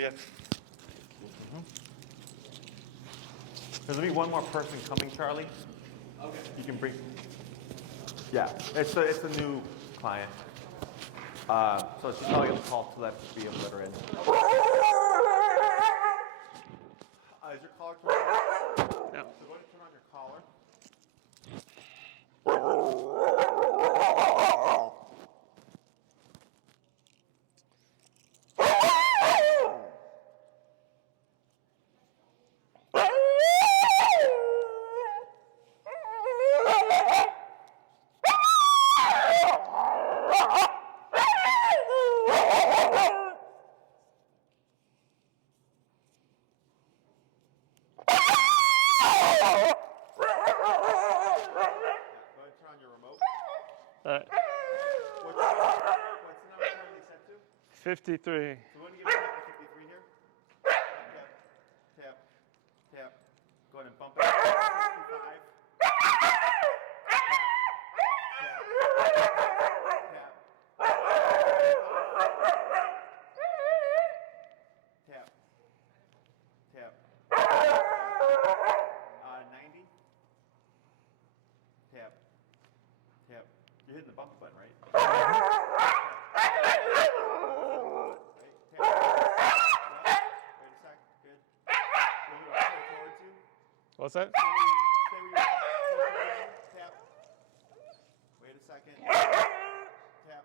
for you. There's gonna be one more person coming, Charlie. Okay. You can bring. Yeah, it's a new client. So she's probably gonna call to be able to let her in. Is your collar turned on? No. So go ahead and turn on your collar. All right. What's the number currently set to? 53. So we want to give it 53 here. Tap, tap, tap. Go ahead and bump it up to 65. Tap, tap, tap. 90. Tap, tap. You're hitting the bump button, right? Wait a sec. Good. Towards you. What's that? Stay where you are. Tap. Wait a second. Tap.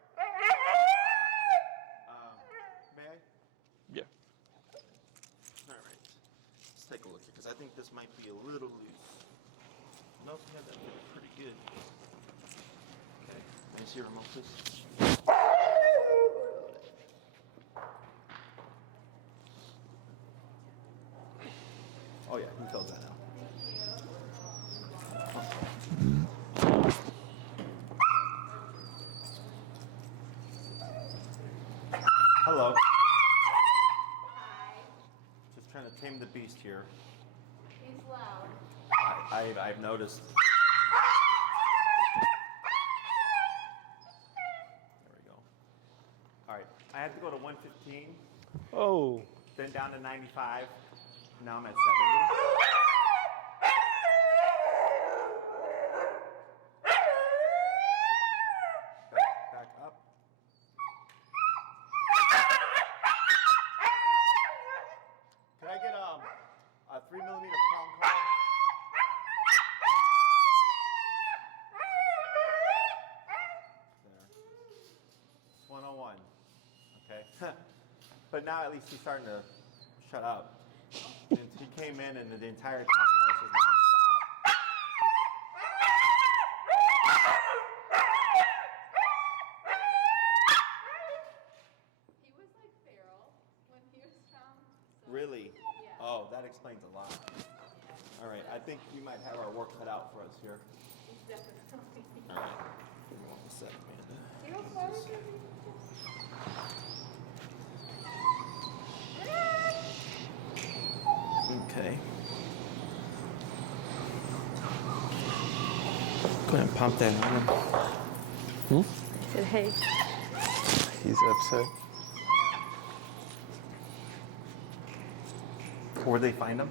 May I? Yeah. All right. Let's take a look here, because I think this might be a little loose. Nope, you have that pretty good. Okay. Let me see your remote, please. Oh yeah, he feels that now. Hello. Hi. Just trying to tame the beast here. He's loud. I've noticed. There we go. All right, I had to go to 115, Oh. then down to 95. Now I'm at 70. Back up. Can I get a 3mm prong call? There. 101. Okay. But now at least he's starting to shut up. And he came in and the entire time it was just nonstop. He was like feral when he was found. So. Really? Yeah. Oh, that explains a lot. All right, I think we might have our work cut out for us here. Definitely. All right. Give me 1 second, Amanda. He was very Okay. Go ahead and pump that on him. I said, hey. He's upset. Where'd they find him?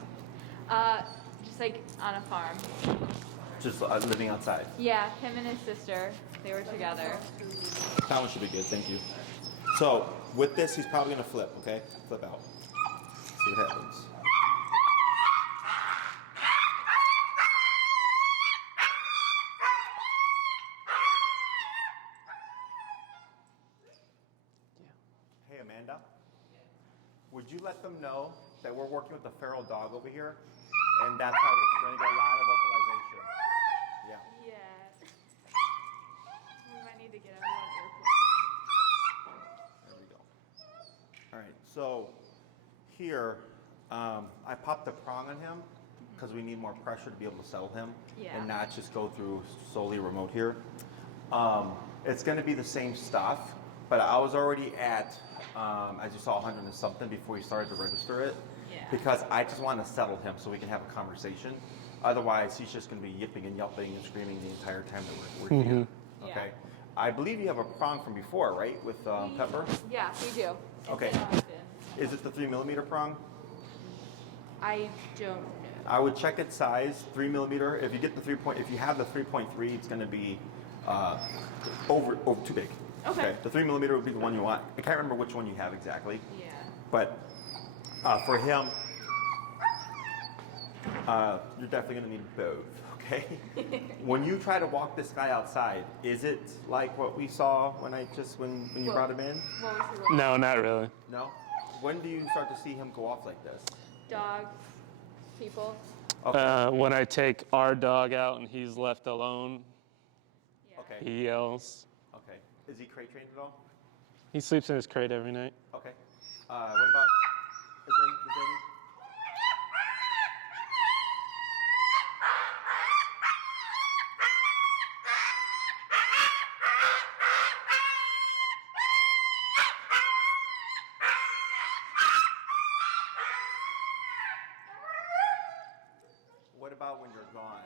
Just like on a farm. Just living outside. Yeah, him and his sister, they were together. That one should be good, thank you. So, with this, he's probably gonna flip, okay? Flip out. See what happens. Yeah. Hey, Amanda. Would you let them know that we're working with a feral dog over here? And that's how we're gonna get a lot of vocalization. Yeah. Yeah. We might need to get him on There we go. All right, so here, I popped a prong on him because we need more pressure to be able to settle him and not just go through solely remote here. It's going to be the same stuff, but I was already at, as you saw, 100 and something before you started to register it. Yeah. Because I just want to settle him so we can have a conversation. Otherwise, he's just going to be yipping and yelping and screaming the entire time that we're here. Okay. Yeah. I believe you have a prong from before, right, with Pepper? Yeah, we do. It's Okay. in Austin. Is it the 3mm prong? I don't know. I would check its size, 3mm. If you get the if you have the 3.3, it's going to be over too big. Okay. The 3mm would be the one you want. I can't remember which one you have exactly. Yeah. But for him, you're definitely going to need both. Okay. When you try to walk this guy outside, is it like what we saw when you brought him in? What was the No, not really. No. When do you start to see him go off like this? dogs, people? Okay. When I take our dog out and he's left alone, Yeah. Okay. he yells. Okay. Is he crate trained at all? He sleeps in his crate every night. Okay. What about? Is any, What about when you're gone?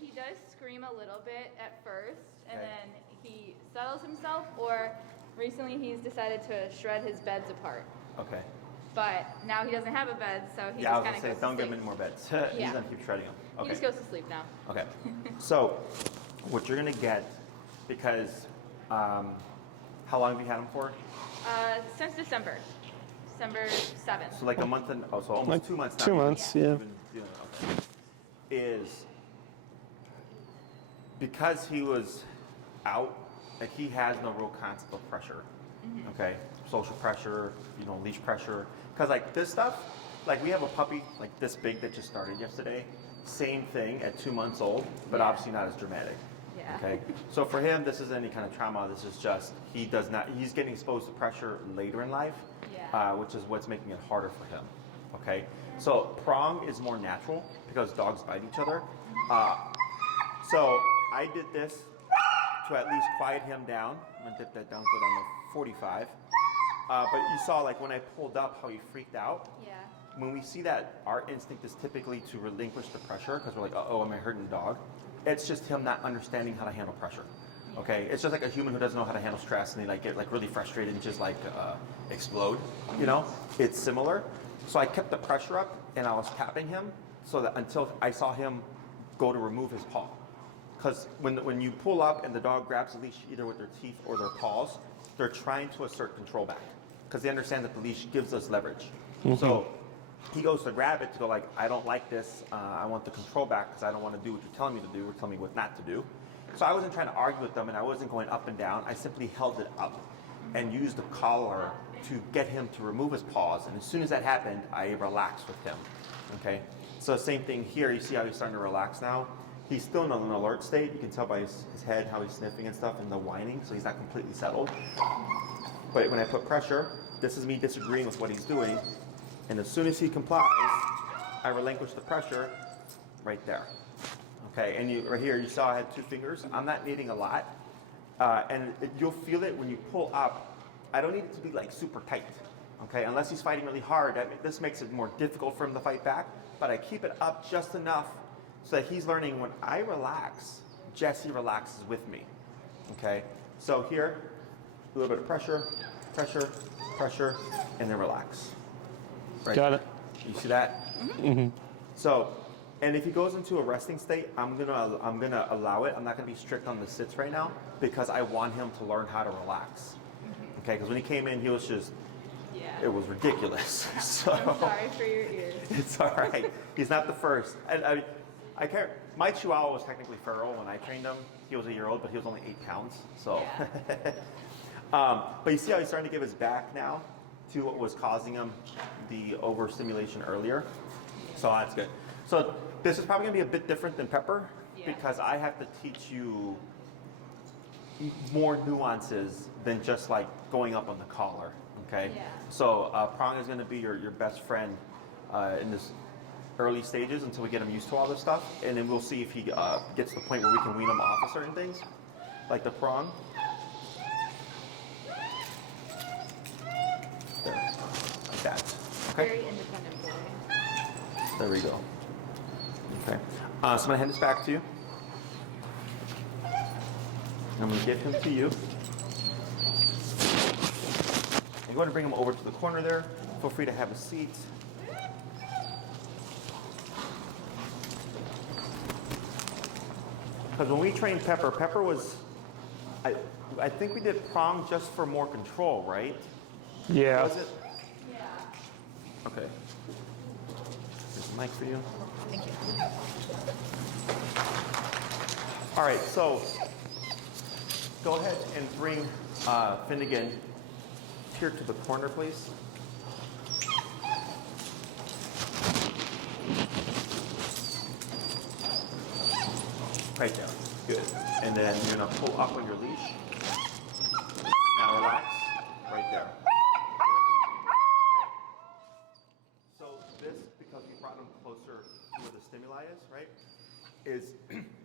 He does scream a little bit at first, and Okay. then he settles himself, or recently he's decided to shred his beds apart. Okay. But now he doesn't have a bed, so he Yeah, I just was kind gonna of say, goes don't to give him sleep. any more beds. He's Yeah. gonna keep shredding them. He Okay. just goes to sleep now. Okay. So, what you're gonna get, because, how long have you had him for? Since December 7th. So like a month and so almost Like 2 months. now 2 you've been- months, you've yeah. been doing it, okay. Is because he was out, like he has no real concept of pressure. Okay, social pressure, leash pressure. Because like this stuff, like we have a puppy like this big that just started yesterday. Same thing at 2 months old, but Yeah. obviously not as dramatic. Yeah. Okay, so for him, this isn't any kind of trauma. This is just he's getting exposed to pressure later in life, Yeah. which is what's making it harder for him. Okay, so prong is more natural because dogs bite each other. So I did this to at least quiet him down. I'm gonna dip that down, go down to 45. But you saw like when I pulled up how he freaked out. Yeah. When we see that, our instinct is typically to relinquish the pressure because we're like, oh, am I hurting the dog? It's just him not understanding how to handle pressure. Okay, it's just like a human who doesn't know how to handle stress and they like get like really frustrated and just like explode. It's similar. So I kept the pressure up and I was tapping him so that until I saw him go to remove his paw. Because when you pull up and the dog grabs the leash either with their teeth or their paws, they're trying to assert control back because they understand that the leash gives us leverage. So he goes to grab it to go like, I don't like this. I want the control back because I don't want to do what you're telling me to do or telling me what not to do. So I wasn't trying to argue with them and I wasn't going up and down. I simply held it up and used the collar to get him to remove his paws. And as soon as that happened, I relaxed with him. Okay. So same thing here. You see how he's starting to relax now? He's still in an alert state. You can tell by his head how he's sniffing and stuff and the whining. So he's not completely settled. But when I put pressure, this is me disagreeing with what he's doing. And as soon as he complies, I relinquish the pressure right there. Okay, and right here, you saw I had 2 fingers. I'm not needing a lot. You'll feel it when you pull up. I don't need it to be like super tight. Okay, unless he's fighting really hard. This makes it more difficult for him to fight back. But I keep it up just enough so that he's learning when I relax, Jesse relaxes with me. Okay, so here, a little bit of pressure, pressure, pressure, and then relax. Right. Got it. You see that? Mm-hmm. So, and if he goes into a resting state, I'm gonna allow it. I'm not gonna be strict on the sits right now because I want him to learn how to relax. Okay, because when he came in, he was just, it was ridiculous. So I'm sorry for your ears. it's all right. He's not the first. And I can't. My Chihuahua was technically feral when I trained him. He was a year old, but he was only 8 pounds. So, but you see how he's starting to give his back now to what was causing him the overstimulation earlier. So that's good. So this is probably gonna be a bit different than Pepper because I have to teach you more nuances than just like going up on the collar. Okay. Yeah. So Prong is gonna be your best friend in this early stages until we get him used to all this stuff, and then we'll see if he gets to the point where we can wean him off of certain things, like the prong. There, like that. Okay. Very independent boy. There we go. Okay. So I'm gonna hand this back to you. I'm gonna give him to you. You want to bring him over to the corner there. Feel free to have a seat. Because when we trained Pepper, Pepper was, I think we did prong just for more control, right? Yeah. Was it? Yeah. Okay. Here's the mic for you. Thank you. All right, so go ahead and bring Finnegan here to the corner, please. Right there. Good. And then you're going to pull up on your leash. Now relax. Right there. Okay. So this, because we brought him closer to where the stimuli is, right, is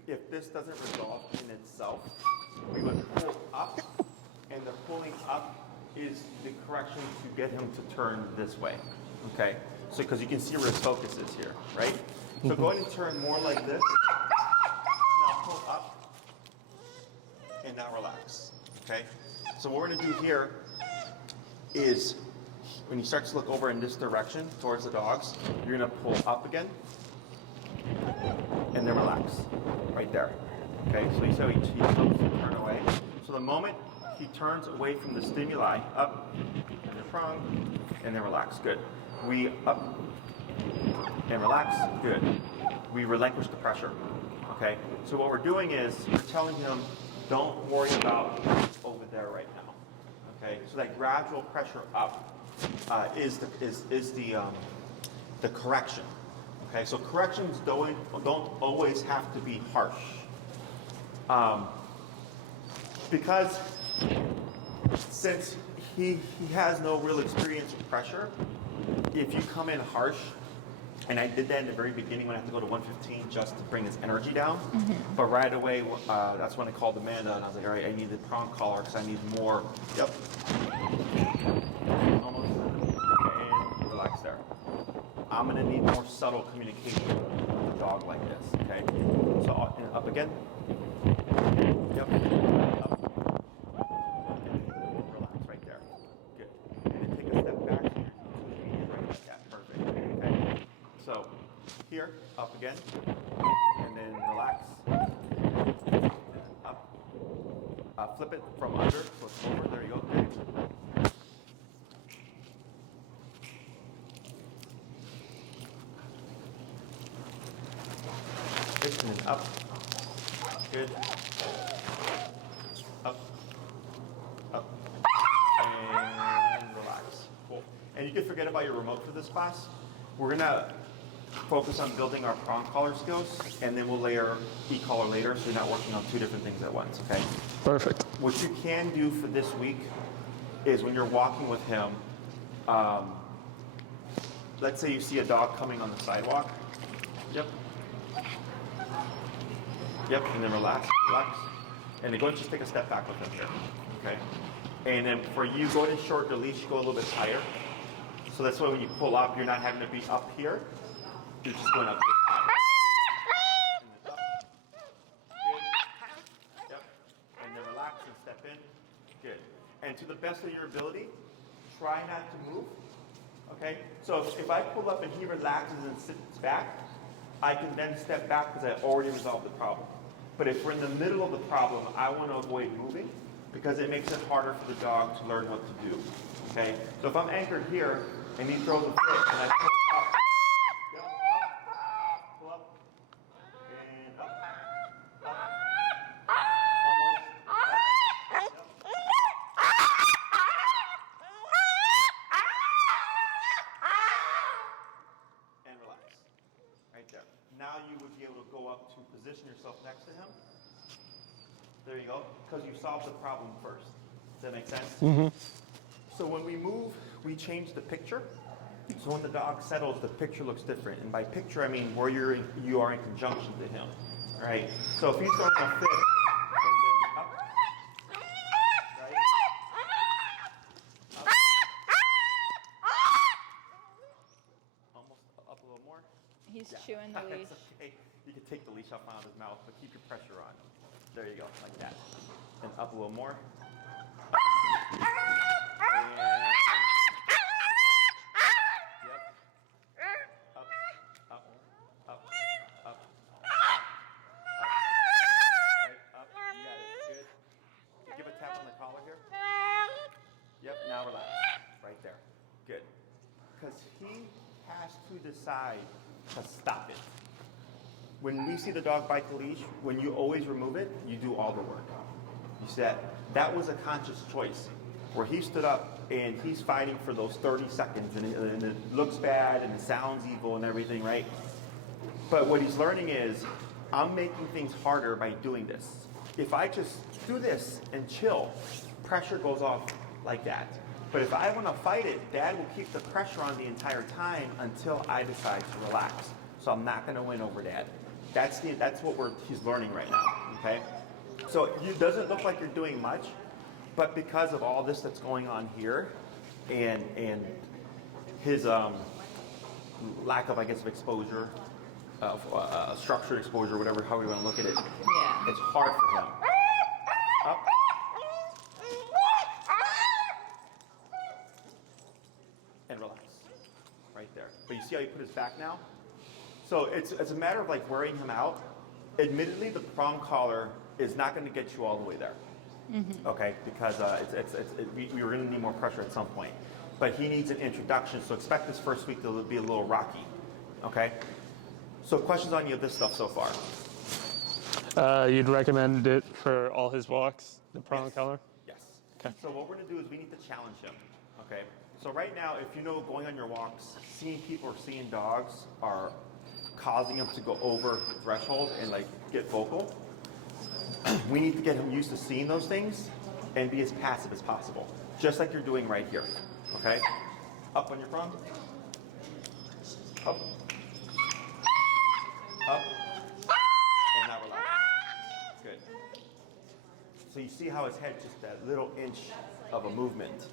if this doesn't resolve in itself, we would pull up, and the pulling up is the correction to get him to turn this way, okay? So because you can see where his focus is here, right? So go ahead and turn more like this. Now pull up, and now relax, okay? So what we're gonna do here is, when you start to look over in this direction towards the dogs, you're gonna pull up again, and then relax, right there. Okay, so you see how he comes to turn away. So the moment he turns away from the stimuli, up, and then prong, and then relax, good. We up, and relax, good. We relinquish the pressure, okay? So what we're doing is, we're telling him, don't worry about over there right now, okay? So that gradual pressure up is the correction. Okay, so corrections don't always have to be harsh. Because since he has no real experience with pressure, if you come in harsh, and I did that in the very beginning when I had to go to 115 just to bring his energy down, but right away, that's when I called Amanda and I was like, all right, I need the prong collar because I need more, yep. Almost, and relax there. I'm going to need more subtle communication with the dog like this, okay? So up again. Yep. Up. Relax right there. Good. And then take a step back. Right like that. Perfect. Okay. So here, up again. And then relax. Up. Flip it from under, so it's over. There you go. Good. And then up. Good. Up. Up. And relax. Cool. And you can forget about your remote for this class. We're going to focus on building our prong collar skills, and then we'll layer e-collar later, so you're not working on two different things at once, okay? Perfect. What you can do for this week is when you're walking with him, let's say you see a dog coming on the sidewalk. Yep. Yep, and then relax. And then go and just take a step back with him here, okay? And then for you, go ahead and shorten the leash, go a little bit higher. So that's why when you pull up, you're not having to be up here. You're just going up this high. And then up. Good. Yep. And then relax and step in. Good. And to the best of your ability, try not to move, okay? So if I pull up and he relaxes and sits back, I can then step back because I already resolved the problem. But if we're in the middle of the problem, I want to avoid moving because it makes it harder for the dog to learn what to do. Okay? So if I'm anchored here and he throws a fit and I pull up, yep, up, pull up, and up, almost, and relax. Right there. Now you would be able to go up to position yourself next to him. There you go. Because you solved the problem first. Does that make sense? Mm-hmm. So when we move, we change the picture. So when the dog settles, the picture looks different. And by picture, I mean where you are in conjunction to him. All right? So if he's throwing a fit, and then up, right? Up. Almost up a little more. He's chewing the leash. That's okay. You can take the leash off out of his mouth, but keep your pressure on. There you go, like that. And up a little more. And decide to stop it. When we see the dog bite the leash, when you always remove it, you do all the work. You see that? That was a conscious choice, where he stood up and he's fighting for those 30 seconds, and it looks bad and it sounds evil and everything, right? But what he's learning is, I'm making things harder by doing this. If I just do this and chill, pressure goes off like that. But if I want to fight it, Dad will keep the pressure on the entire time until I decide to relax. So I'm not going to win over Dad. That's what he's learning right now, okay? So it doesn't look like you're doing much, but because of all this that's going on here, and his lack of, I guess, of exposure, structured exposure, whatever, however you want to look at it, it's hard for him. Up. And relax, right there. But you see how he put his back now? So it's a matter of like wearing him out. Admittedly, the prong collar is not going to get you all the way there, okay? Because we were going to need more pressure at some point. But he needs an introduction, so expect this first week to be a little rocky, okay? So questions on you of this stuff so far? You'd recommend it for all his walks, the prong collar? Yes. Okay. So what we're going to do is we need to challenge him, okay? So right now, if you know going on your walks, seeing people or seeing dogs are causing him to go over the threshold and like get vocal, we need to get him used to seeing those things and be as passive as possible, just like you're doing right here, okay? Up on your prong. Up. Up. And now relax. Good. So you see how his head, just that little inch of a movement.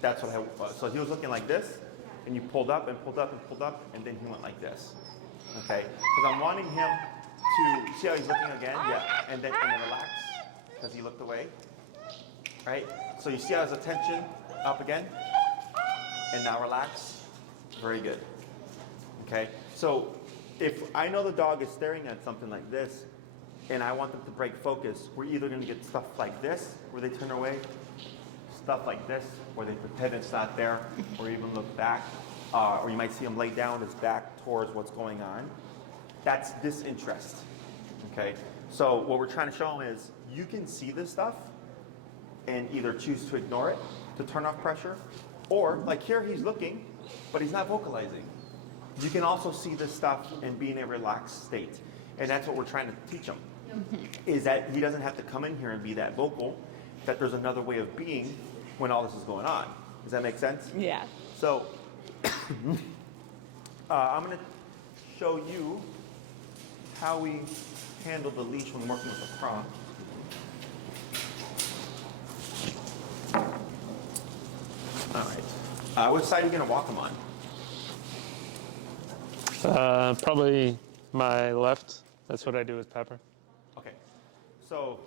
That's what so he was looking like this, and you pulled up and pulled up and pulled up, and then he went like this. Okay? Because I'm wanting him to, see how he's looking again? Yeah. And then relax, because he looked away. Right? So you see how his attention up again? And now relax. Very good. Okay? So if I know the dog is staring at something like this, and I want them to break focus, we're either going to get stuff like this, where they turn away, stuff like this, where they pretend it's not there, or even look back, or you might see him lay down his back towards what's going on. That's disinterest, okay? So what we're trying to show him is, you can see this stuff, and either choose to ignore it, to turn off pressure, or, like here, he's looking, but he's not vocalizing. You can also see this stuff and be in a relaxed state. And that's what we're trying to teach him, is that he doesn't have to come in here and be that vocal, that there's another way of being when all this is going on. Does that make sense? Yeah. So I'm going to show you how we handle the leash when working with the prong. All right. Which side are you going to walk him on? Probably my left. That's what I do with Pepper. Okay. So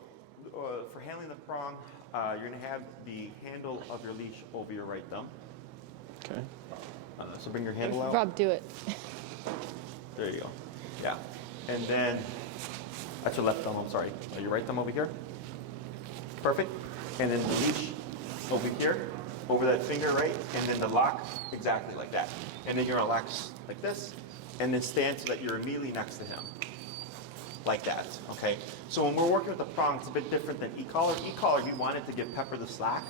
for handling the prong, you're going to have the handle of your leash over your right thumb. Okay. So bring your handle out. Rob, do it. There you go. Yeah. And then, that's your left thumb, I'm sorry. Your right thumb over here. Perfect. And then the leash over here, over that finger, right? And then the lock, exactly like that. And then you're going to relax like this, and then stand so that you're immediately next to him. Like that, okay? So when we're working with the prong, it's a bit different than e-collar. E-collar, we wanted to give Pepper the slack,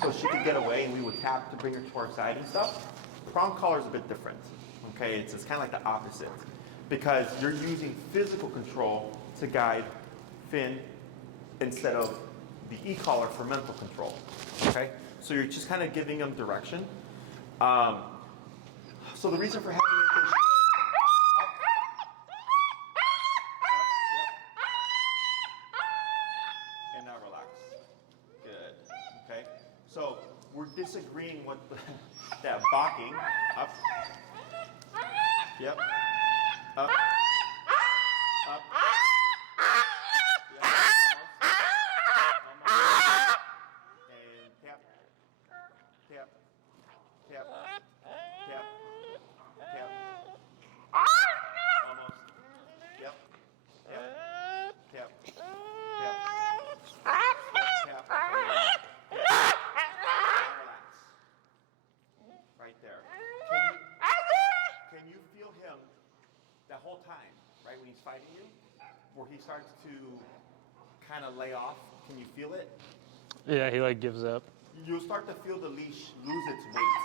so she could get away, and we would tap to bring her to our side and stuff. Prong collar is a bit different, okay? It's kind of like the opposite, because you're using physical control to guide Finn instead of the e-collar for mental control, okay? So you're just kind of giving them direction. So the reason for having it this So we're disagreeing with that barking. Up. Yep. Up. Up. Yep. Almost. And tap. Tap. Tap. Tap. Tap. Almost. Yep. Yep. Tap. Tap. Tap. Right there. Can you feel him whole time, right, when he's fighting you, where he starts to kind of lay off, can you feel it? Yeah, he like gives up. You'll start to feel the leash lose its weight.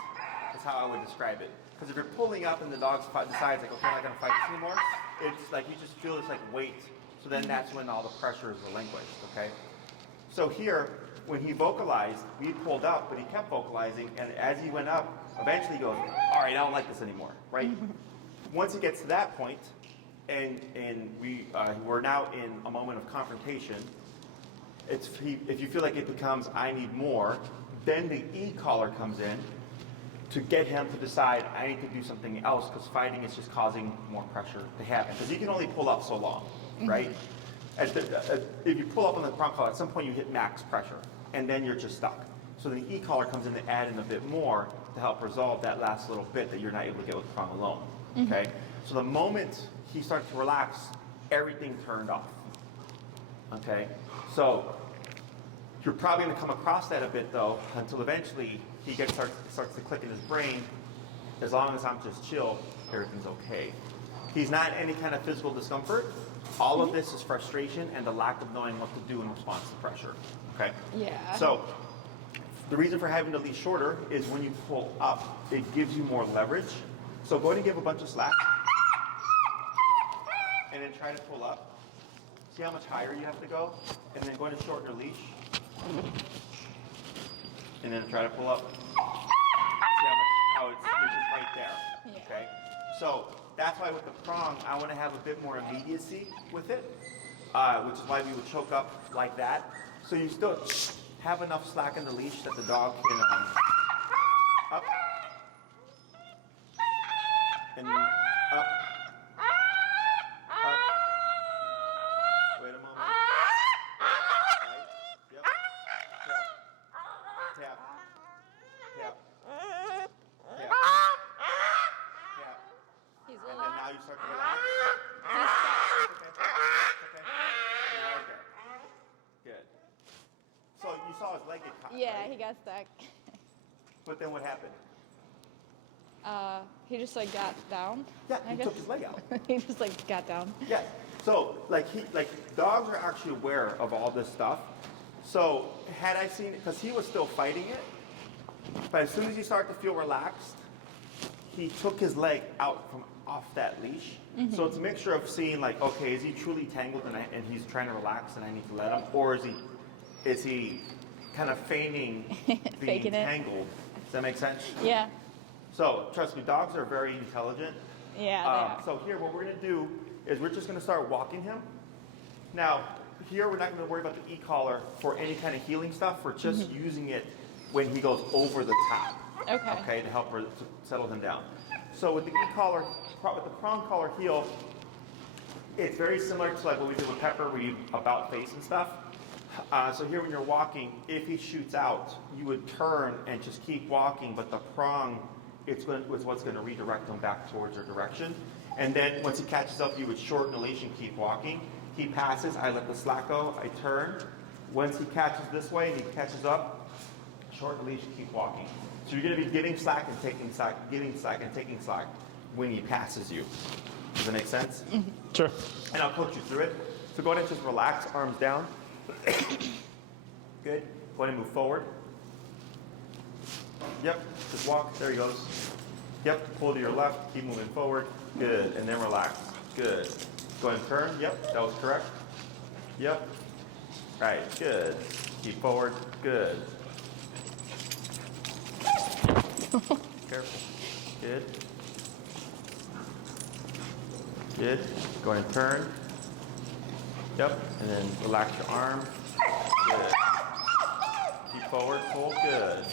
That's how I would describe it. Because if you're pulling up and the dog decides, like, okay, I'm not going to fight this anymore, it's like you just feel this like weight. So then that's when all the pressure is relinquished, okay? So here, when he vocalized, we pulled up, but he kept vocalizing, and as he went up, eventually he goes, all right, I don't like this anymore, right? Once he gets to that point, and we're now in a moment of confrontation, if you feel like it becomes, I need more, then the e-collar comes in to get him to decide, I need to do something else, because fighting is just causing more pressure to happen. Because you can only pull up so long, right? If you pull up on the prong collar, at some point you hit max pressure, and then you're just stuck. So the e-collar comes in to add in a bit more to help resolve that last little bit that you're not able to get with the prong alone, okay? So the moment he starts to relax, everything turned off, okay? So you're probably going to come across that a bit, though, until eventually he starts to click in his brain, as long as I'm just chill, everything's okay. He's not in any kind of physical discomfort. All of this is frustration and the lack of knowing what to do in response to pressure, okay? Yeah. So the reason for having the leash shorter is when you pull up, it gives you more leverage. So go ahead and give a bunch of slack, and then try to pull up. See how much higher you have to go, and then go ahead and shorten your leash. And then try to pull up. See how it's just right there. Okay? So that's why with the prong, I want to have a bit more immediacy with it, which is why we would choke up like that. So you still have enough slack in the leash that the dog can up and up. Wait a moment. Right. Yep. Tap. Tap. Tap. Tap. Tap. He's And then now you start to relax. Okay. Good. So you saw his leg get caught. Yeah, right? he got stuck. But then what happened? He just like got down. Yeah, I he guess. took his leg out. He just like got down. Yeah. So like dogs are actually aware of all this stuff. So had I seen it, because he was still fighting it, but as soon as he started to feel relaxed, he took his leg out from off that leash. So it's a mixture of seeing like, okay, is he truly tangled and he's trying to relax and I need to let him, or is he kind of feigning being Faking it. tangled? Does that make sense? Yeah. So trust me, dogs are very intelligent. Yeah. They are. So here, what we're going to do is we're just going to start walking him. Now, here we're not going to worry about the e-collar for any kind of healing stuff. We're just using it when he goes over the top. Okay. To help to settle him down. So with the e-collar, with the prong collar heel, it's very similar to like what we did with Pepper, where you about face and stuff. So here when you're walking, if he shoots out, you would turn and just keep walking, but the prong, it's what's going to redirect him back towards your direction. And then once he catches up, you would shorten the leash and keep walking. He passes, I let the slack go, I turn. Once he catches this way and he catches up, shorten the leash and keep walking. So you're going to be giving slack and taking slack, giving slack and taking slack when he passes you. Does that make sense? Sure. And I'll coach you through it. So go ahead and just relax, arms down. Good. Go ahead and move forward. Yep, just walk. There he goes. Yep, pull to your left, keep moving forward. Good, and then relax. Good. Go ahead and turn. Yep, that was correct. Yep. Right, good. Keep forward. Good. Careful. Good. Good. Go ahead and turn. Yep, and then relax your arm. Good. Keep forward, pull. Good.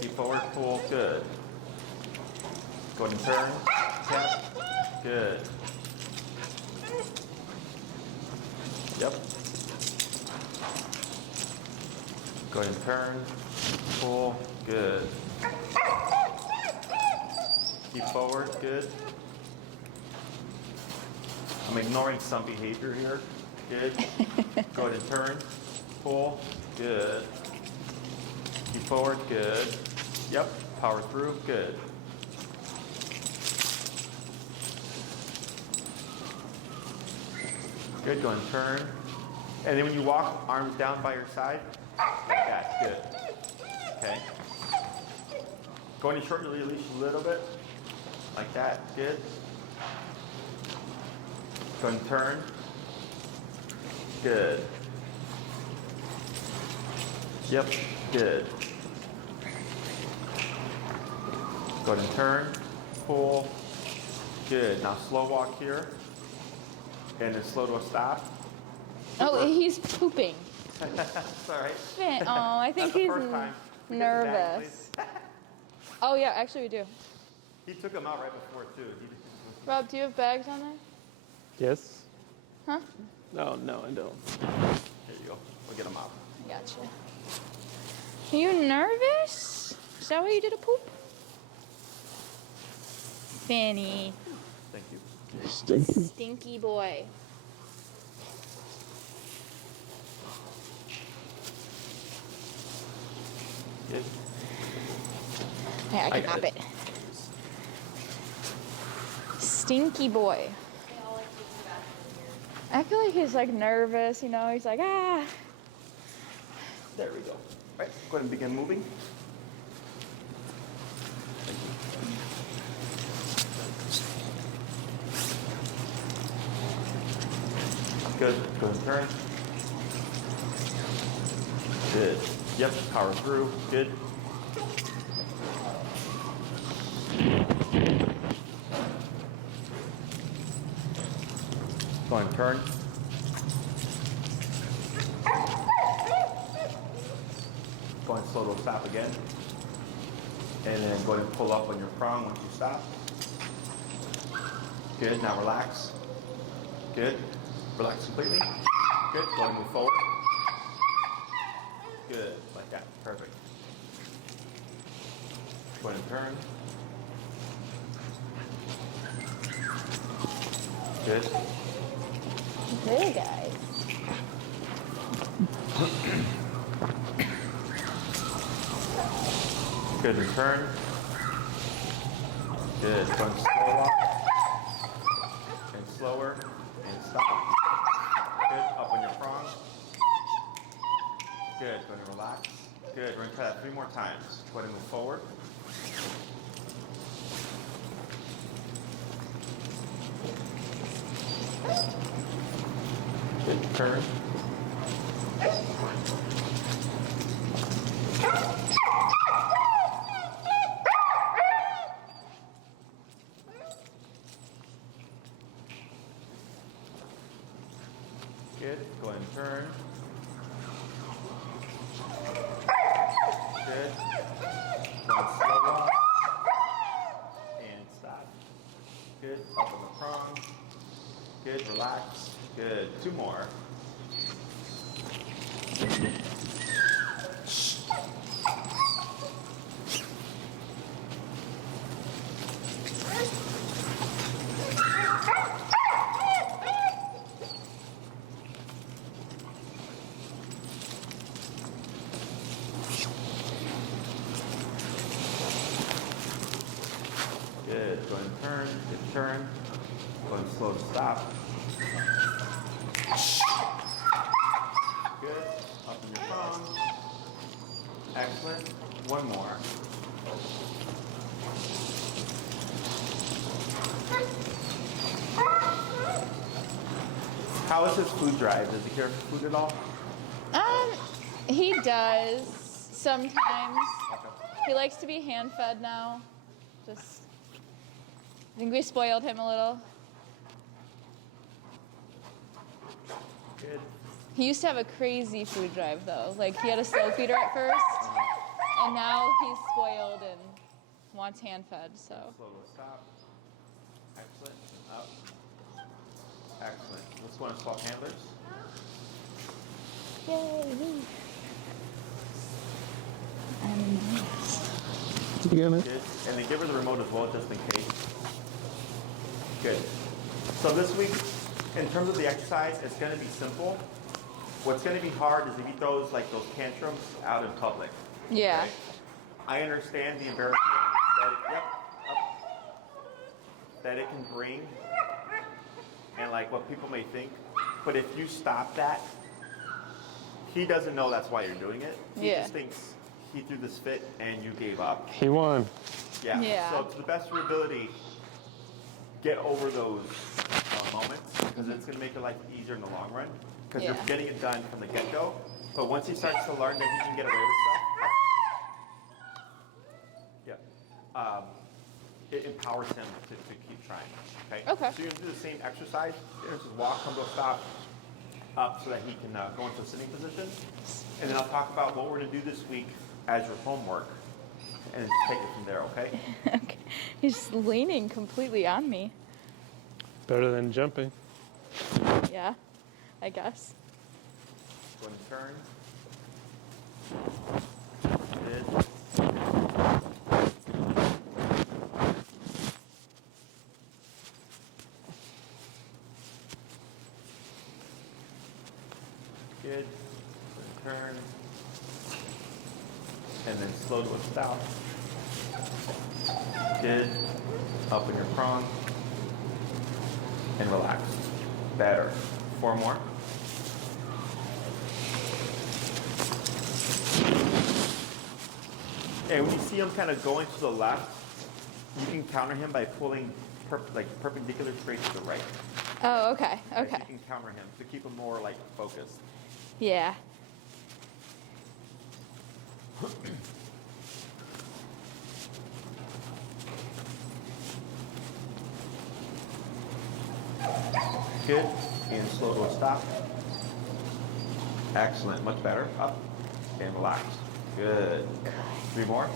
Keep forward, pull. Good. Go ahead and turn. Tap. Good. Yep. Go ahead and turn. Pull. Good. Keep forward. Good. I'm ignoring some behavior here. Good. Go ahead and turn. Pull. Good. Keep forward. Good. Yep. Power through. Good. Good, go and turn. And then when you walk, arms down by your side, like that, good. Okay. Going to shorten your leash a little bit, like that, good. Go and turn. Good. Yep, good. Go ahead and turn, pull. Good. Now slow walk here. And then slow to a stop. Oh, he's pooping. It's all right. Oh, I think he's nervous. Oh, yeah, actually we do. He took him out right before, too. Rob, do you have bags on there? Yes? Huh? No, I don't. Here you go. We'll get him out. Gotcha. Are you nervous? Is that why you did a poop? Fanny. Thank you. Stinky boy. Good. Hey, I can got pop it. Stinky boy. I feel like he's like nervous, you know, he's like, ah. There we go. All right, go ahead and begin moving. Good. Go ahead and turn. Good. Yep, power through. Good. Go ahead and turn. Go ahead and slow to stop again. And then go ahead and pull up on your prong once you stop. Good. Now relax. Good. Relax completely. Good. Go ahead and move forward. Good. Like that. Perfect. Go ahead and turn. Good. Hey, guys. Good. And turn. Good. Go and slow up. And slower. And stop. Good. Up on your prong. Good. Go ahead and relax. Good. We're going to try that 3 more times. Go ahead and move forward. Good. Turn. Good. Go ahead and turn. Good. Go ahead and slow up. And stop. Good. Up on the prong. Good. Relax. Good. 2 more. Good. Go ahead and turn. Good turn. Go ahead and slow to stop. Good. Up in your prong. Excellent. 1 more. How is his food drive? Does he care for food at all? He does sometimes. Okay. He likes to be hand-fed now. I think we spoiled him a little. Good. He used to have a crazy food drive though. Like he had a slow feeder at first, and now he's spoiled and wants hand-fed. So. Slow to stop. Excellent. Up. Excellent. Let's go and swap handlers. Yay! You got it? Good. And then give her the remote as well, just in case. Good. So this week, in terms of the exercise, it's going to be simple. What's going to be hard is if he throws like those tantrums out in public. Yeah. Okay? I understand the embarrassment that it can bring, and like what people may think. But if you stop that, he doesn't know that's why you're doing it. He just thinks he threw this fit and you gave up. He won. Yeah. So to the best of your ability, get over those moments because it's going to make your life easier in the long run because you're getting it done from the get-go. But once he starts to learn that he can get away with stuff, it empowers him to keep trying. Okay. So you're going to do the same exercise. You're going to just walk, come to a stop, up so that he can go into a sitting position. And then I'll talk about what we're going to do this week as your homework and take it from there, okay? Okay. He's just leaning completely on me. Better than jumping. Yeah, I guess. Go ahead and turn. Good. Good. Turn. And then slow to a stop. Good. Up in your prong. And relax. Better. 4 more. And when you see him kind of going to the left, you can counter him by pulling perpendicular straight to the right. Oh, okay. You can counter him to keep him more like focused. Yeah. Good. And slow to a stop. Excellent. Much better. Up and relax. Good. 3 more.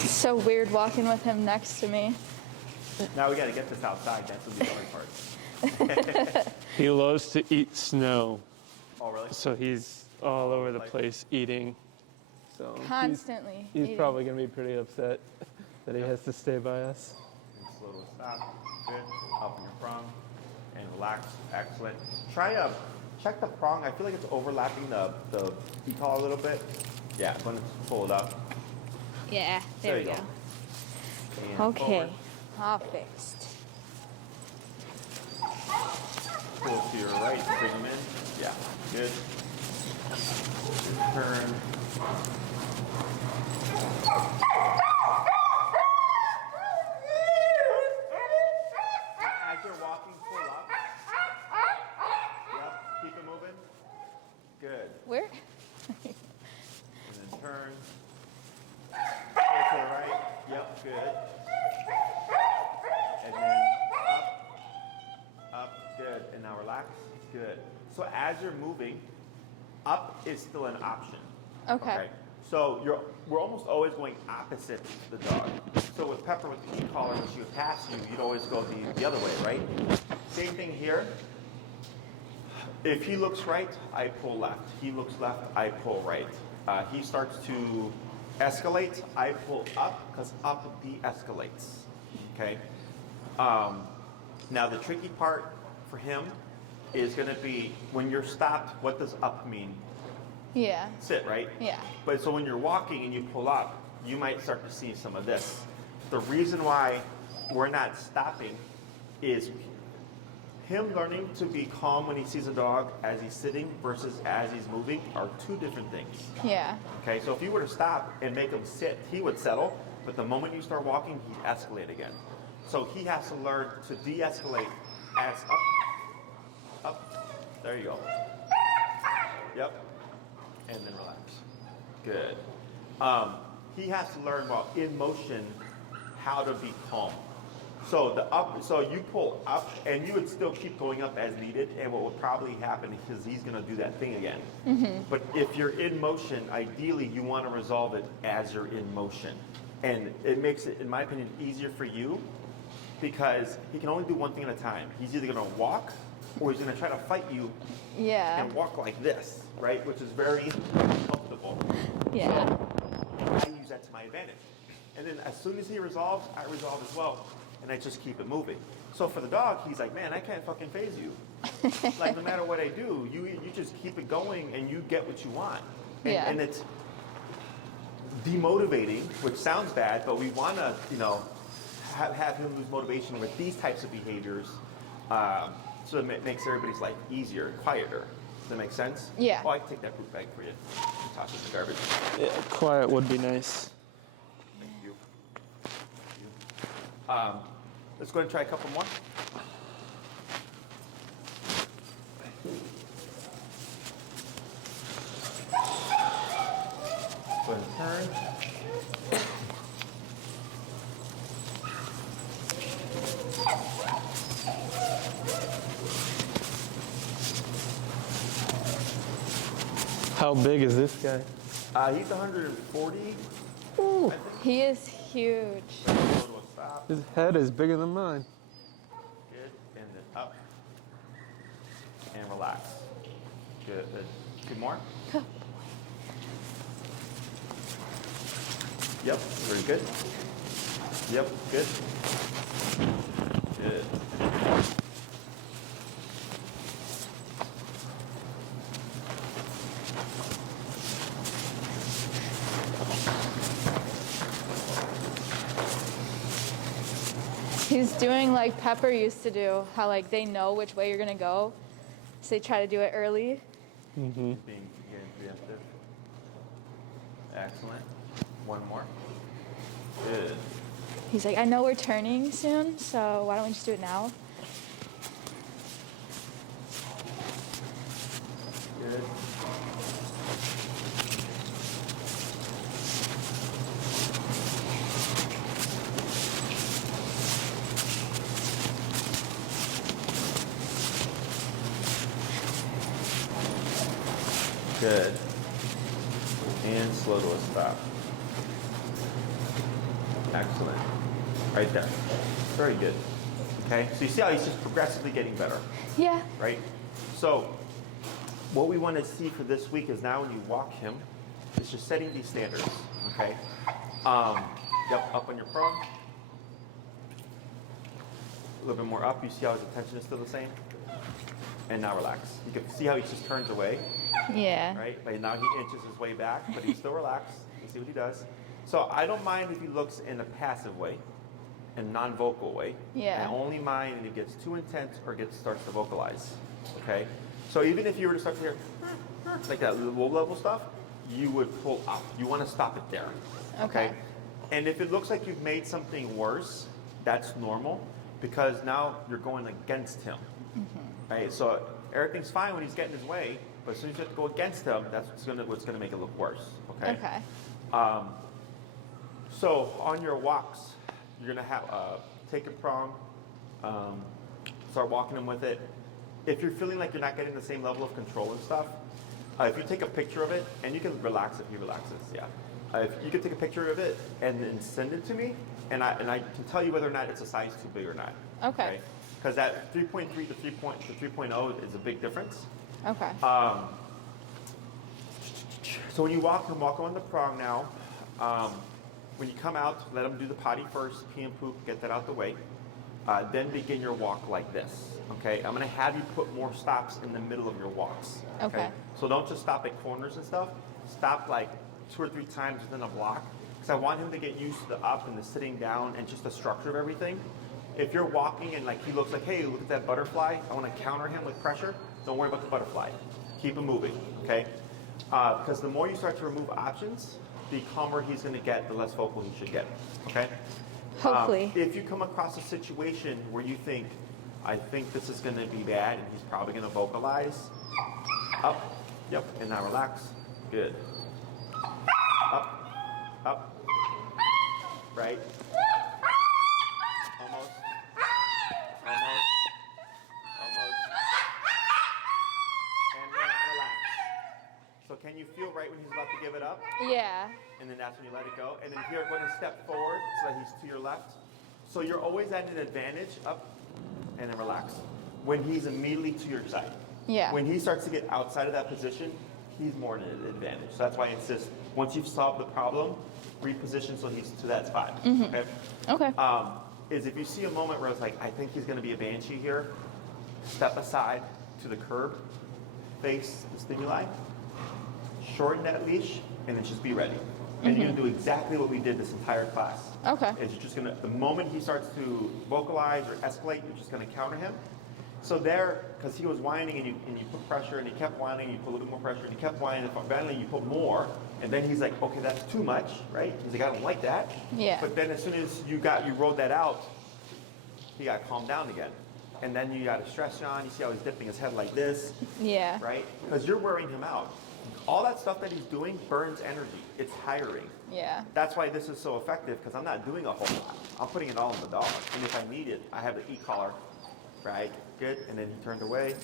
It's so weird walking with him next to me. Now we got to get this outside. That's the other part. He loves to eat snow. Oh, really? So he's all over the place eating. So Constantly. He's probably going to be pretty upset that he has to stay by us. And slow to a stop. Good. Up in your prong. And relax. Excellent. Try to check the prong. I feel like it's overlapping the e-collar a little bit. Yeah, I'm going to pull it up. Yeah, there we go. And Okay, forward. all fixed. Pull to your right, bring him in. Yeah, good. Turn. As you're walking, pull up. Yep, keep it moving. Good. Where? And then turn. Pull to the right. Yep, good. And then up, good. And now relax. Good. So as you're moving, up is still an option. Okay. So we're almost always going opposite the dog. So with Pepper, with the e-collar, when she would pass you, you'd always go the other way, right? Same thing here. If he looks right, I pull left. He looks left, I pull right. He starts to escalate, I pull up, because up de-escalates, okay? Now the tricky part for him is going to be when you're stopped, what does up mean? Yeah. Sit, right? Yeah. But so when you're walking and you pull up, you might start to see some of this. The reason why we're not stopping is him learning to be calm when he sees a dog as he's sitting versus as he's moving are 2 different things. Yeah. Okay, so if you were to stop and make him sit, he would settle, but the moment you start walking, he'd escalate again. So he has to learn to de-escalate as up, there you go. Yep, and then relax. Good. He has to learn while in motion how to be calm. So so you pull up, and you would still keep going up as needed, and what would probably happen is he's going to do that thing again. Mm-hmm. But if you're in motion, ideally you want to resolve it as you're in motion. And it makes it, in my opinion, easier for you because he can only do one thing at a time. He's either going to walk or he's going to try to fight you and walk like this, right? Which is very uncomfortable. Yeah. So I use that to my advantage. And then as soon as he resolves, I resolve as well. And I just keep it moving. So for the dog, he's like, man, I can't fucking phase you. Like no matter what I do, you just keep it going and you get what you want. Yeah. And it's demotivating, which sounds bad, but we want to, have him lose motivation with these types of behaviors, so it makes everybody's life easier and quieter. Does that make sense? Yeah. Oh, I can take that poop bag for you. Toss it in the garbage. Yeah, quiet would be nice. Thank you. Let's go ahead and try a couple more. Go ahead and turn. How big is this guy? He's 140. Ooh, He is huge. Go to a stop. his head is bigger than mine. Good. And then up. And relax. Good. Two more. Yep. Very good. Yep. Good. Good. He's doing like Pepper used to do, how like they know which way you're gonna go, so they try to do it early. Mm-hmm. Being preemptive. Excellent. One more. Good. He's like, I know we're turning soon, so why don't we just do it now? Good. Good. And slow to a stop. Excellent. Right there. Very good. Okay, so you see how he's just progressively getting better, Yeah. right? So what we want to see for this week is now when you walk him, is just setting these standards, okay? Yep, up on your prong. A little bit more up. You see how his attention is still the same? And now relax. You can see how he just turns away, Yeah. right? But now he inches his way back, but he's still relaxed. You see what he does. So I don't mind if he looks in a passive way, in a non-vocal way. Yeah. I only mind if it gets too intense or starts to vocalize. Okay? So even if you were to start to hear like that low level stuff, you would pull up. You want to stop it there. Okay. And if it looks like you've made something worse, that's normal because now you're going against him. Right? So everything's fine when he's getting his way, but as soon as you have to go against him, that's what's gonna make it look worse. Okay. Okay. So on your walks, you're gonna have take a prong, start walking him with it. If you're feeling like you're not getting the same level of control and stuff, if you take a picture of it, and you can relax if he relaxes, yeah. If you can take a picture of it and then send it to me, and I can tell you whether or not it's a size too big or not. Okay. Because that 3.3 to 3.0 is a big difference. Okay. So when you walk him on the prong now. When you come out, let him do the potty first, pee and poop, get that out the way. Then begin your walk like this, okay? I'm gonna have you put more stops in the middle of your walks. Okay. So don't just stop at corners and stuff. Stop like 2 or 3 times within a block. Because I want him to get used to the up and the sitting down and just the structure of everything. If you're walking and like he looks like, hey, look at that butterfly, I wanna counter him with pressure, don't worry about the butterfly. Keep him moving, okay? Because the more you start to remove options, the calmer he's going to get, the less vocal he should get. Okay? Hopefully. If you come across a situation where you think, I think this is going to be bad and he's probably going to vocalize, up, yep, and now relax. Good. Up, up, right? Almost. And then relax. So can you feel right when he's about to give it up? Yeah. And then that's when you let it go. And then here, go ahead and step forward so that he's to your left. So you're always at an advantage, up, and then relax. When he's immediately to your side. Yeah. When he starts to get outside of that position, he's more at an advantage. So that's why I insist, once you've solved the problem, reposition so he's to that spot. Okay? Okay. Is if you see a moment where it's like, I think he's going to be a banshee here, step aside to the curb, face the stimuli, shorten that leash, and then just be ready. And you're gonna do exactly what we did this entire class. Okay. Is you're just gonna, the moment he starts to vocalize or escalate, you're just gonna counter him. So there, because he was whining and you put pressure and he kept whining, you put a little more pressure and he kept whining, and finally you put more, and then he's like, okay, that's too much, right? He's like, I don't like that. Yeah. But then as soon as you rolled that out, he got calmed down again. And then you got a stress on, you see how he's dipping his head like this, Yeah. right? Because you're wearing him out. All that stuff that he's doing burns energy. It's tiring. Yeah. That's why this is so effective, because I'm not doing a whole lot. I'm putting it all in the dog. And if I need it, I have the e-collar, right? Good. And then he turned away.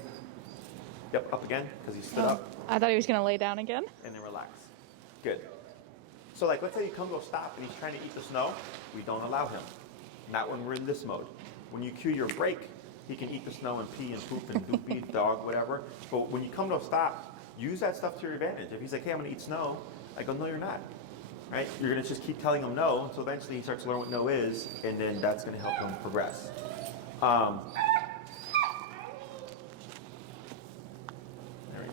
Yep, up again, because he stood up. I thought he was gonna lay down again. And then relax. Good. So like, let's say you come to a stop and he's trying to eat the snow. We don't allow him. Not when we're in this mode. When you cue your brake, he can eat the snow and pee and poop and do be dog, whatever. But when you come to a stop, use that stuff to your advantage. If he's like, hey, I'm gonna eat snow, I go, no, you're not. Right? You're gonna just keep telling him no, until eventually he starts to learn what no is, and then that's gonna help him progress. There we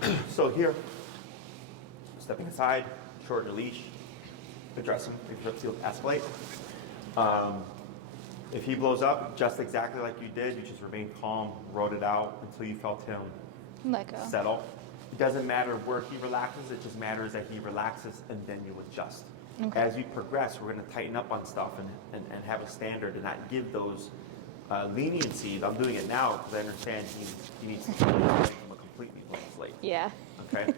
go. So here, stepping aside, shorten your leash, address him, if he'll escalate. If he blows up, just exactly like you did, you just remain calm, rode it out until you felt him Let go. settle. It doesn't matter where he relaxes, it just matters that he relaxes and then you adjust. Okay. As we progress, we're going to tighten up on stuff and have a standard and not give those leniencies. I'm doing it now because I understand he needs to become a completely blank slate. Yeah. Okay?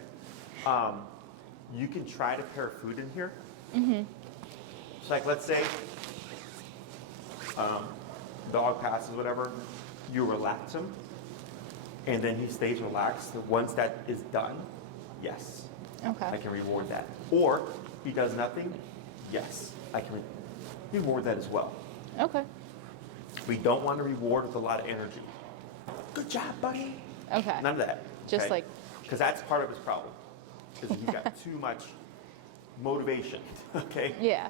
You can try to pair food in here. So like, let's say dog passes, whatever, you relax him, and then he stays relaxed. Once that is done, yes, Okay. I can reward that. Or he does nothing, yes, I can reward that as well. Okay. We don't want to reward with a lot of energy. Good job, buddy. Okay. None of that. Just like- because that's part of his problem. Because he's got too much motivation. Okay. Yeah.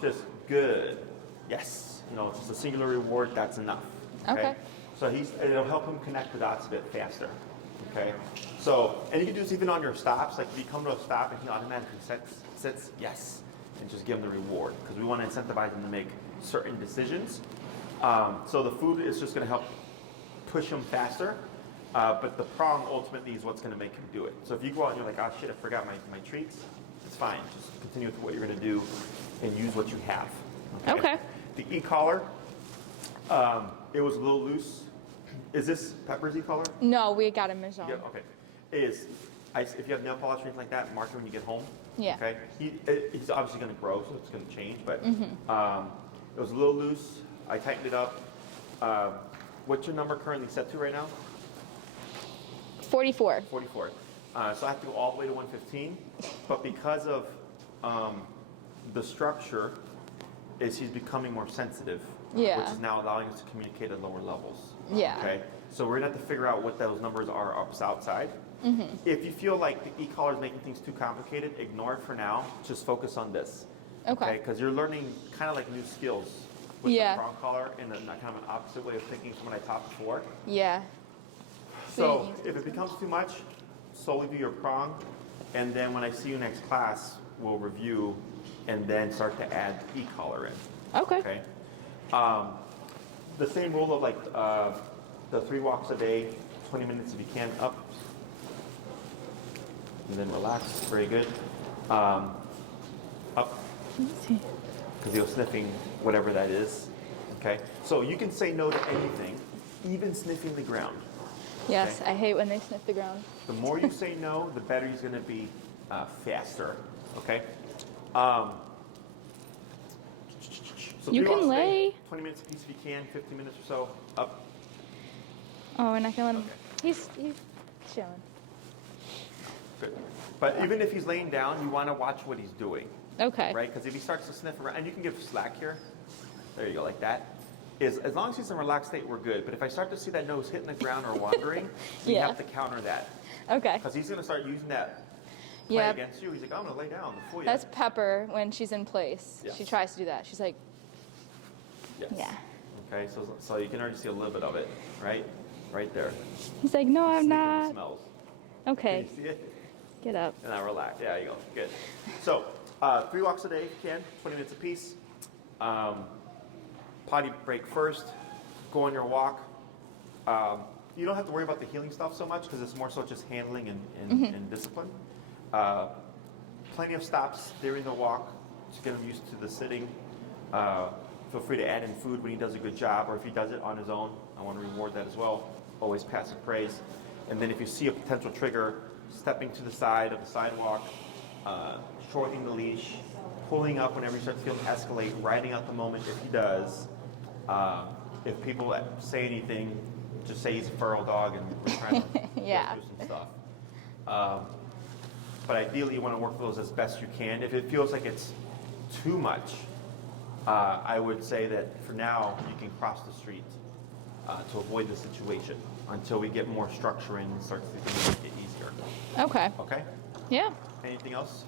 Just good. Yes. You know, just a singular reward, that's enough. Okay. So it'll help him connect the dots a bit faster. Okay. So, and you can do this even on your stops. Like if you come to a stop and he automatically sits, yes, and just give him the reward because we want to incentivize him to make certain decisions. So the food is just going to help push him faster. But the prong ultimately is what's going to make him do it. So if you go out and you're like, oh shit, I forgot my treats, it's fine. Just continue with what you're going to do and use what you have. Okay. The e-collar, it was a little loose. Is this Pepper's e-collar? No, we got him his own. Yeah, okay. If you have nail polish or anything like that, mark it when you get home. Yeah. Okay. He's obviously going to grow, so it's going to change. But it was a little loose. I tightened it up. What's your number currently set to right now? 44. 44. So I have to go all the way to 115. But because of the structure, he's becoming more sensitive. Yeah. Which is now allowing us to communicate at lower levels. Yeah. Okay. So we're gonna have to figure out what those numbers are outside. If you feel like the e-collar is making things too complicated, ignore it for now. Just focus on this. Okay. Because you're learning kind of like new skills with Yeah. the prong collar and kind of an opposite way of thinking from what I taught before. Yeah. So if it becomes too much, solely do your prong, and then when I see you next class, we'll review and then start to add e-collar in. Okay. Okay. The same rule of like the 3 walks a day, 20 minutes if you can, up, and then relax. Very good. Up, because you're sniffing whatever that is. Okay. So you can say no to anything, even sniffing the ground. Yes, Okay. I hate when they sniff the ground. The more you say no, the better he's going to be faster. Okay. So You 3 can walks a day, lay. 20 minutes a piece if you can, 15 minutes or so. Up. Oh, and I can let him. Okay. He's chilling. Good. But even if he's laying down, you want to watch what he's doing, Okay. right? Because if he starts to sniff around, and you can give slack here. There you go, like that. As long as he's in a relaxed state, we're good. But if I start to see that nose hitting the ground or wandering, we Yeah. have to counter that. Okay. Because he's going to start using that play Yeah. against you. He's like, I'm going to lay down before you. That's Pepper when she's in place. Yes. She tries to do that. She's like, Yes. yeah. Okay, so you can already see a little bit of it, right? Right there. He's like, no, I'm Sniffing the not. smells. Okay. Can you see it? Get up. And now relax. Yeah, you go. Good. So, 3 walks a day if you can, 20 minutes apiece. Potty break first. Go on your walk. You don't have to worry about the healing stuff so much because it's more so just handling and discipline. Plenty of stops during the walk to get him used to the sitting. Feel free to add in food when he does a good job, or if he does it on his own. I want to reward that as well. Always passive praise. And then if you see a potential trigger, stepping to the side of the sidewalk, shortening the leash, pulling up whenever he starts feeling escalate, riding out the moment if he does. If people say anything, just say he's a feral dog and we're trying to Yeah. work through some stuff. But ideally, you want to work those as best you can. If it feels like it's too much, I would say that for now, you can cross the street to avoid the situation until we get more structure in and start to make it easier. Okay. Okay? Yeah. Anything else?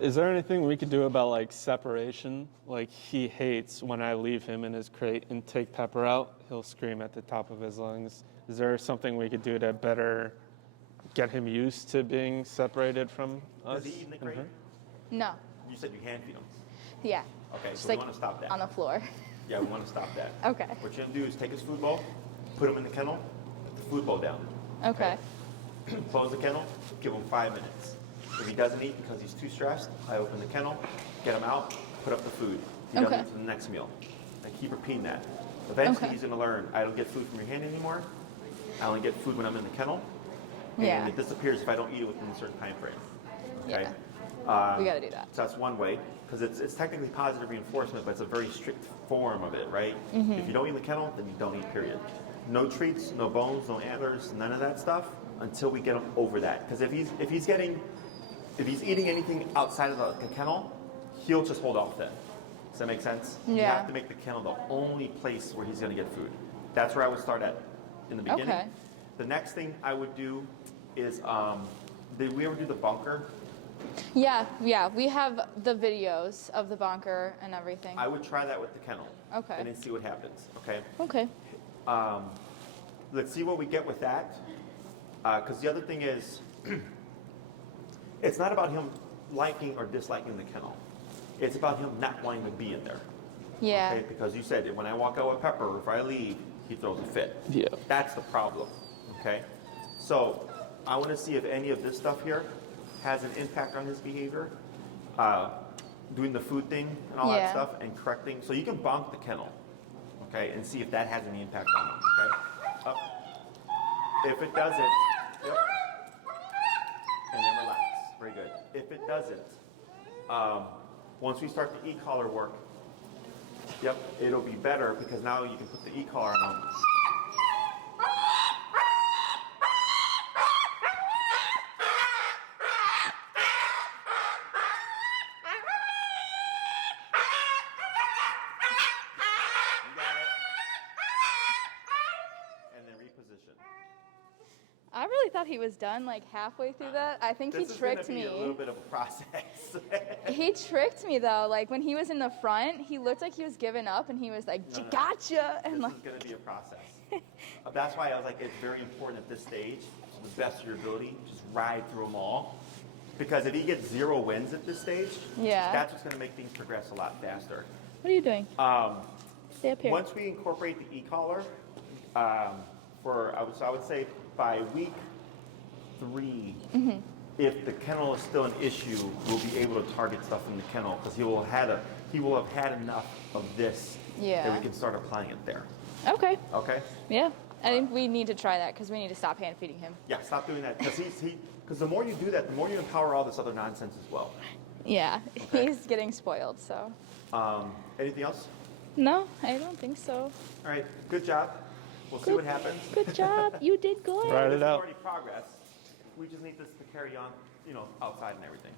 Is there anything we could do about like separation? Like he hates when I leave him in his crate and take Pepper out. He'll scream at the top of his lungs. Is there something we could do to better get him used to being separated from us? Does he eat in the crate? No. You said you hand feed him. Yeah. Okay, Just so like we want to stop that. on the floor. Yeah, we want to stop that. Okay. What you're going to do is take his food bowl, put him in the kennel, put the food bowl down. Okay. Close the kennel, give him 5 minutes. If he doesn't eat because he's too stressed, I open the kennel, get him out, put up the food. He doesn't Okay. eat to the next meal. I keep repeating that. Eventually, Okay. he's going to learn, I don't get food from your hand anymore. I only get food when I'm in the kennel. And Yeah. it disappears if I don't eat it within a certain time frame. Okay? We got to do that. So that's one way, because it's technically positive reinforcement, but it's a very strict form of it, right? Mm-hmm. If you don't eat in the kennel, then you don't eat, period. No treats, no bones, no antlers, none of that stuff until we get him over that. Because if he's eating anything outside of the kennel, he'll just hold off then. Does that make sense? You Yeah. have to make the kennel the only place where he's going to get food. That's where I would start at in the beginning. Okay. The next thing I would do is, did we ever do the bunker? Yeah. We have the videos of the bunker and everything. I would try that with the kennel. Okay. And then see what happens, okay? Okay. Let's see what we get with that. Because the other thing is, it's not about him liking or disliking the kennel. It's about him not wanting to be in there. Yeah. Okay? Because you said when I walk out with Pepper, or if I leave, he throws a fit. Yeah. That's the problem, okay? So I want to see if any of this stuff here has an impact on his behavior. Doing the food thing and all that Yeah. stuff and correcting. So you can bonk the kennel, okay, and see if that has any impact on him, okay? Up. If it doesn't, yep. And then relax. Very good. If it doesn't, once we start the e-collar work, yep, it'll be better because now you can put the e-collar on him. You got it. And then reposition. I really thought he was done like halfway through that. I think This he is going to tricked be me. a little bit of a process. He tricked me though. Like when he was in the front, he looked like he was giving up, and he was like, No. "Gotcha!" And This like, is going to be a process. That's why I was like, it's very important at this stage, to the best of your ability, just ride through them all. Because if he gets 0 wins at this stage, Yeah. that's what's going to make things progress a lot faster. "What are you doing? Stay up here." Once we incorporate the e-collar, I would say by week 3, Mm-hmm. if the kennel is still an issue, we'll be able to target stuff in the kennel because he will have had enough of this that Yeah. we can start applying it there. Okay. Okay? Yeah. I think we need to try that because we need to stop hand feeding him. Yeah, stop doing that because the more you do that, the more you empower all this other nonsense as well. Yeah. Okay. He's getting spoiled. So. Anything else? No, I don't think so. All right, good job. We'll see what happens. Good job. You did good. Right. This it is out. already progress. We just need this to carry on, outside and everything.